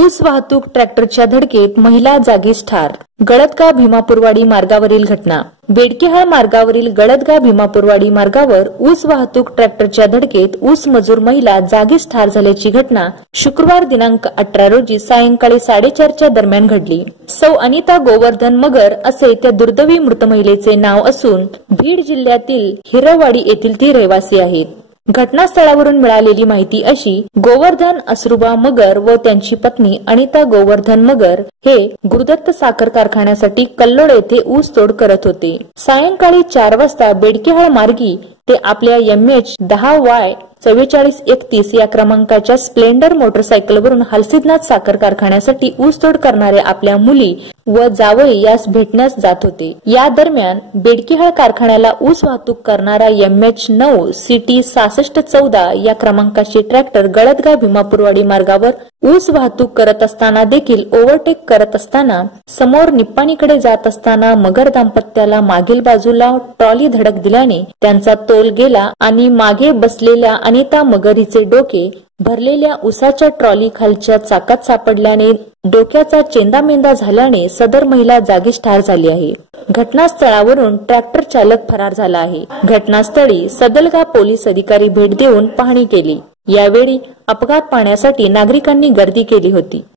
ऊस वाहतूक ट्रॅक्टरच्या धडकेत महिला जागीच ठार. गळदगा भीमापूरवाडी मार्गावरील घटना. बेडकेहाळ मार्गावरील गळदगा भीमापूरवाडी मार्गावर ऊस वाहतूक ट्रॅक्टरच्या धडकेत ऊस मजूर महिला जागीच ठार झाल्याची घटना शुक्रवार दिनांक अठरा रोजी सायंकाळी साडेचारच्या दरम्यान घडली. सौ अनिता गोवर्धन मगर असे त्या दुर्दैवी मृत महिलेचे नाव असून बीड जिल्ह्यातील हिरवाडी येथील ती रहिवासी आहेत. घटनास्थळावरून मिळालेली माहिती अशी गोवर्धन असरुबा मगर व त्यांची पत्नी अनिता गोवर्धन मगर हे गुरुदत्त साखर कारखान्यासाठी कल्लोड येथे ऊस तोड करत होते. सायंकाळी चार वाजता बेडकेहाळ मार्गी ते आपल्या एम एच दहा वाय चव्वेचाळीस एकतीस या क्रमांकाच्या स्प्लेंडर मोटरसायकलवरून हलसिदनाथ साखर कारखान्यासाठी ऊसतोड करणाऱ्या आपल्या मुली व जावई यास भेटण्यास जात होते. या दरम्यान बेडकीहळ कारखान्याला ऊस वाहतूक करणारा एम एच नऊ सिटी सहासष्ट चौदा या क्रमांकाचे ट्रॅक्टर गळदगाव भीमापूरवाडी मार्गावर ऊस वाहतूक करत असताना देखील ओव्हरटेक करत असताना समोर निप्पाणीकडे जात असताना मगर दाम्पत्याला मागील बाजूला ट्रॉली धडक दिल्याने त्यांचा तोल गेला आणि मागे बसलेल्या अनिता मगरीचे डोके भरलेल्या उसाच्या ट्रॉली खालच्या चाकात सापडल्याने डोक्याचा चेंदामेंदा झाल्याने सदर महिला जागीच ठार झाली आहे. घटनास्थळावरून ट्रॅक्टर चालक फरार झाला आहे. घटनास्थळी सदलगा पोलीस अधिकारी भेट देऊन पाहणी केली. यावेळी अपघात पाहण्यासाठी नागरिकांनी गर्दी केली होती.